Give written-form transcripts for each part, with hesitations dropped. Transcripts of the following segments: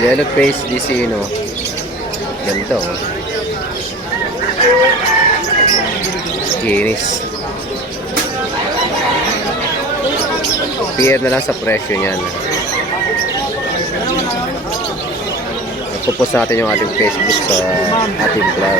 Yellow face Vicino. Ganito. Kinis. PM na lang sa presyo niyan. Pupos natin yung ating Facebook sa ating vlog.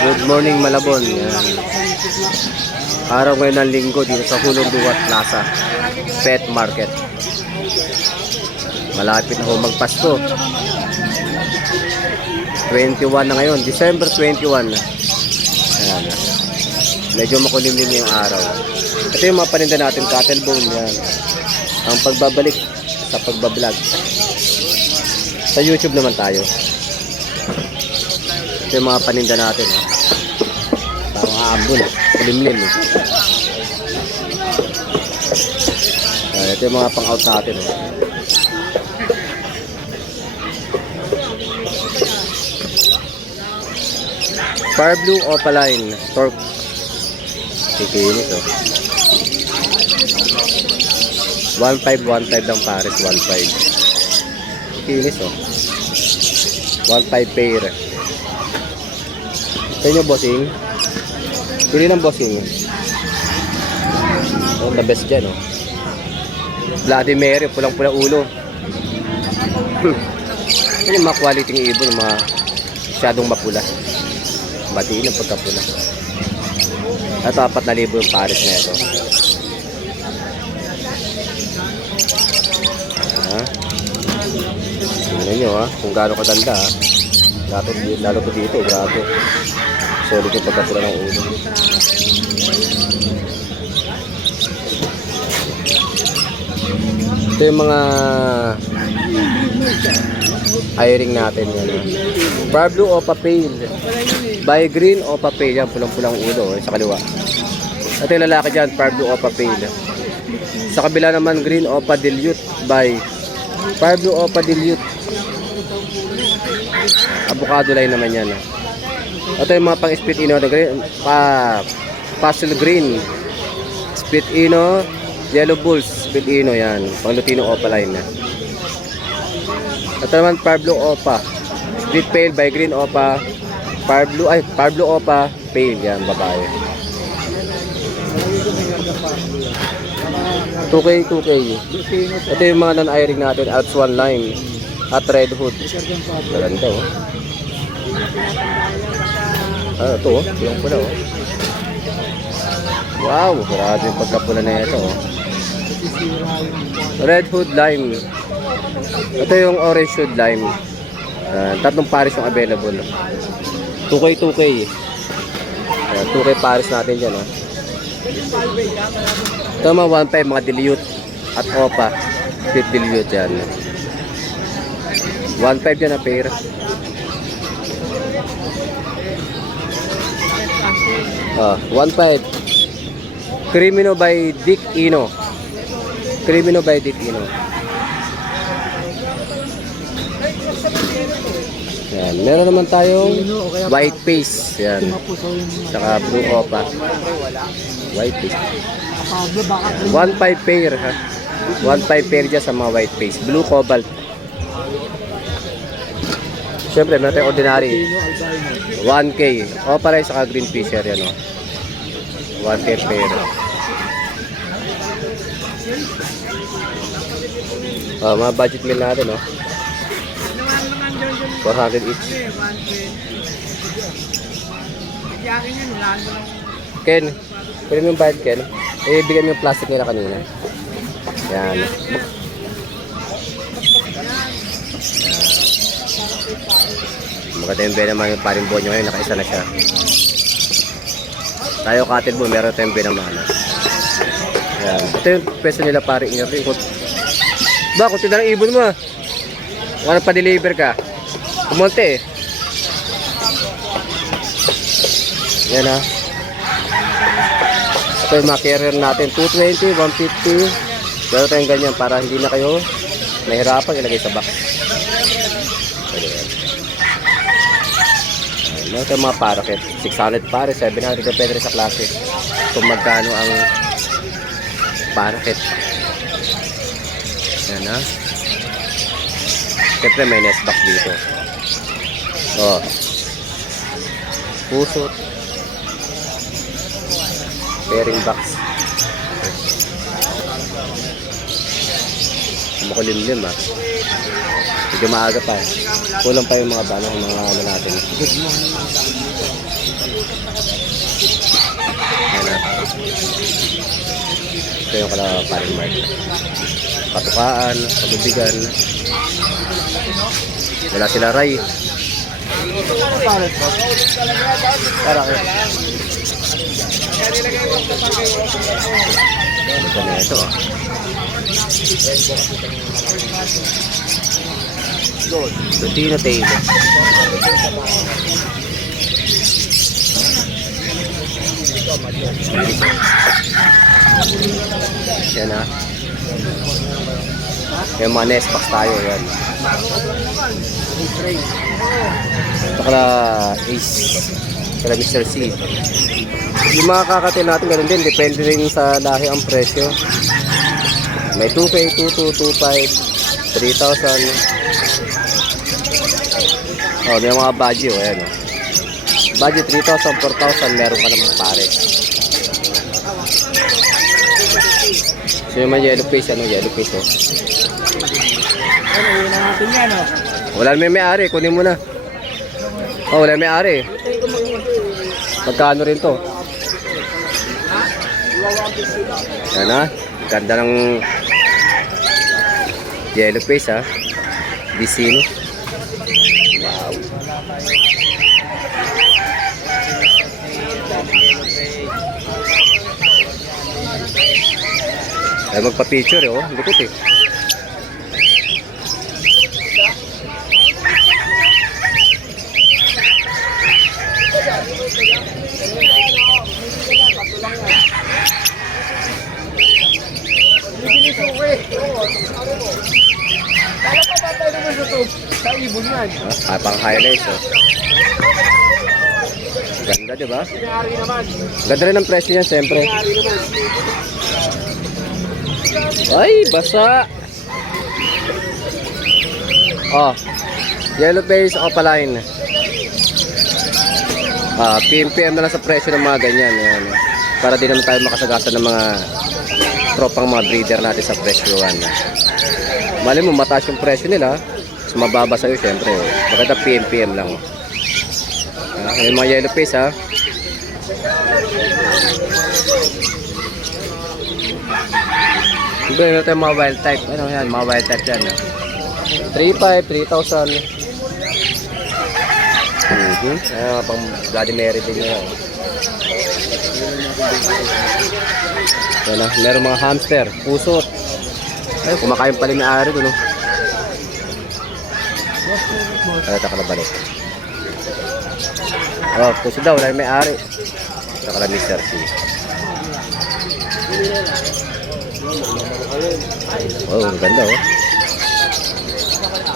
Good morning Malabon. Yan. Araw ngayon ng linggo dito sa Hulong Duwat Plaza Pet Market. Malapit na ho magpasko. 21 na ngayon, December 21. Ayan. Medyo makulimlim na yung araw. Ito yung mga paninda natin, cattle bone. Yan. Ang pagbabalik sa pagbablog. Sa YouTube naman tayo. Ito yung mga paninda natin. Parang aambon. Kulimlim. Ito yung mga pang-out natin. Fire Blue Opaline Torque. Kikinis 1.5 lang pares. 1.5. Kikinis 1.5 pair. Sa inyo bossing. Pili ng bossing. The best dyan Bloody Mary, pulang-pulang ulo. Yan yung mga quality ng ibon, mga masyadong mapula. Batiin ang pagkapula. At 4,000 yung pares na ito. Tignan nyo kung gaano kadanda lalo ko dito, grabe. Solid yung pagkapula ng ulo. Ito yung mga eye-ring natin yan. Fire Blue Opa Pale. By Green Opa Pale. Yan, pulang-pulang ulo sa kaliwa. Ito yung lalaki dyan, Fire Blue Opa Pale. Sa kabila naman, Green Opa Dilute by Fire Blue Opa Dilute. Avocado line naman yan. Ito yung mga pang-split ino. Pastel Green Split ino. Yellow Bulls Split ino yan. Pang Lutino Opa line. Ito naman Fire Blue Opa Split Pale by Green Opa. Fire Blue Opa Pale yan, babae. 2K. Ito yung mga non-eye-ring natin. Alps 1 Lime at Red Hood. Maganda ito yung pula Wow, grabe yung pagkapula na ito Red Hood Lime. Ito yung Orange Hood Lime. Tatlong pares yung available. 2K. 2K pares natin dyan Ito mga 1.5 mga dilute at Opa Split dilute yan. 1.5 yan na pair. 1.5 Crimino by Dick Ino. Yan. Meron naman tayong white face. Yan. Saka blue opa. White face. 1.5 pair 1.5 pair dyan sa mga white face. Blue cobalt. Siyempre, meron tayong ordinary. 1K. Opa rin saka green fisher yan 1K pair. Mga budget meal natin 400 each. Ken, pwede mo yung bayad Ken? Bigyan mo yung plastic nila kanina. Yan. Maganda yung naman yung paring bonyo ngayon, nakaisa na siya. Tayo cattle bull, meron tayong naman. Yan. Ito yung peso nila paring ring. Ba, kung tinarang ibon mo wala pa deliver ka. Kumonte Yan Ito yung mga carrier natin. 220, 150. Pero tayong ganyan para hindi na kayo nahirapan ilagay sa box. Ito yung mga paraket. 600 pare, 700 depende rin sa klase. Kung magkano ang paraket. Yan ha. Siyempre may nest box dito. Oh. Pusot. Pairing box. Makulimlim ha. Medyo maaga pa. Kulang pa yung mga ano natin. Ayan na. Ito yung paring mark. Patukaan, pagubigan. Wala sila ray. Para kayo. Ito na ito. Lutino tail. Yan ha. Yung mga nest box tayo yan. Ito kala Ace. Kala Mr. C. Yung mga kakatil natin ganun din. Depende rin sa lahi ang presyo. May 2K, 2,2, 2,5, 3,000. Oh, may mga budget. Ayan o. Budget 3,000, 4,000. Meron ka naman pare. So yung mga yellow face. Ano yellow face o? Wala na may-ari. Kunin mo na. Oh, wala na may-ari. Magkano rin to? Yan ha. Ganda ng yellow face ha. Vicino. Wow. Ay magpa-picture eh oh. Likot eh. Pang highlights oh. Ganda diba? Ganda rin ang presyo niya siyempre. Ay basa. Oh, yellow face opaline. PM na lang sa presyo ng mga ganyan. Yan. Para di naman tayo makasagasan ng mga tropang mga breeder natin sa presyoan. Mali mo mataas yung presyo nila. Mas mababa sa'yo syempre. Bakit PM lang. Yung mga yellow face ha. Ito yung mga wild type. Ano yan? Mga wild type yan. 3,500, 3,000. Ayan, pang Bloody Mary din yan. Ayan, meron mga hamster, pusot. Ay, kumakain pala may ari doon. Ay, taka na balik. Oh, pusot daw, wala may ari. Taka na Mr. C. Oh, ganda oh.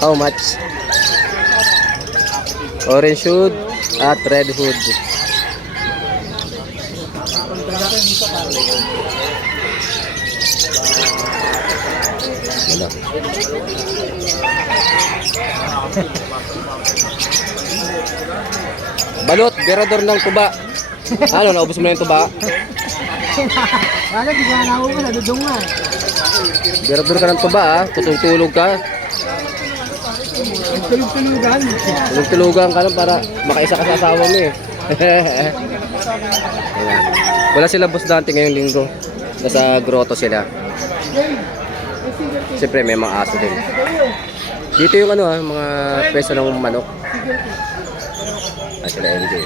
How much? Orange hood at red hood. Ano? Balot, berador ng tuba. Ano, naubos mo na yung tuba? Wala, di ba na ako na, dudungan. Berador ka ng tuba ha, tutulog ka. Tulog-tulugan. Tulog-tulugan ka lang para makaisa ka sa asawa mo eh. Wala sila boss dante ngayong linggo. Nasa grotto sila. Siyempre may mga aso din. Dito yung ano ha, mga peso ng manok. Sila MJ.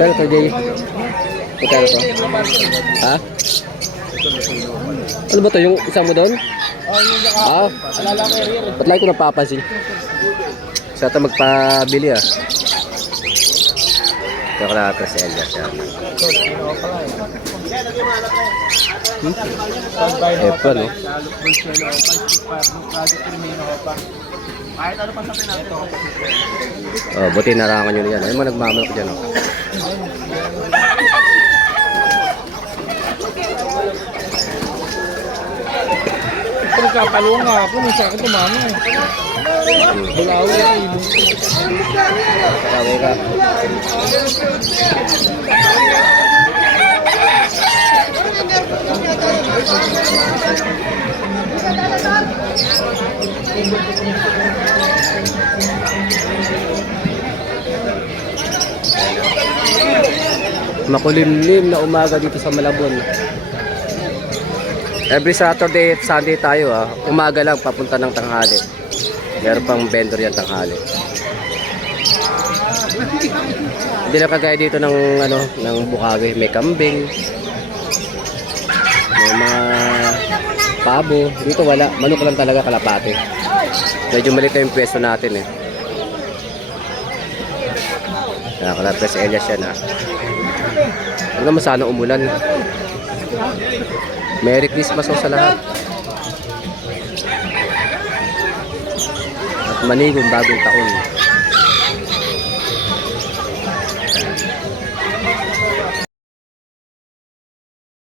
Kano to Jay? Kano to? Ha? Ano ba to? Yung isa mo doon? Ah, ba't lang ko napapansin? Sa ito magpabili ah. Ito kala Press Elias yan. Ito, no? Oh, buti narangan nyo yan. Ay mo nagmamalak dyan, oh. Nagkapalo nga ako, nung sa akin tumama eh. Bulawi ay Kaway ka. Makulimlim na umaga dito sa Malabon. Every Saturday at Sunday tayo, umaga lang papunta ng tanghali. Meron pang vendor yan tanghali. Hindi na kagaya dito ng ng Bukawi, may kambing. May mga pabo. Dito wala, manok lang talaga, kalapate. Medyo maliit na yung pwesto natin eh. Kala Press Elias yan, ha. Huwag naman sana umulan. Merry Christmas sa lahat. At manigong bagong taon.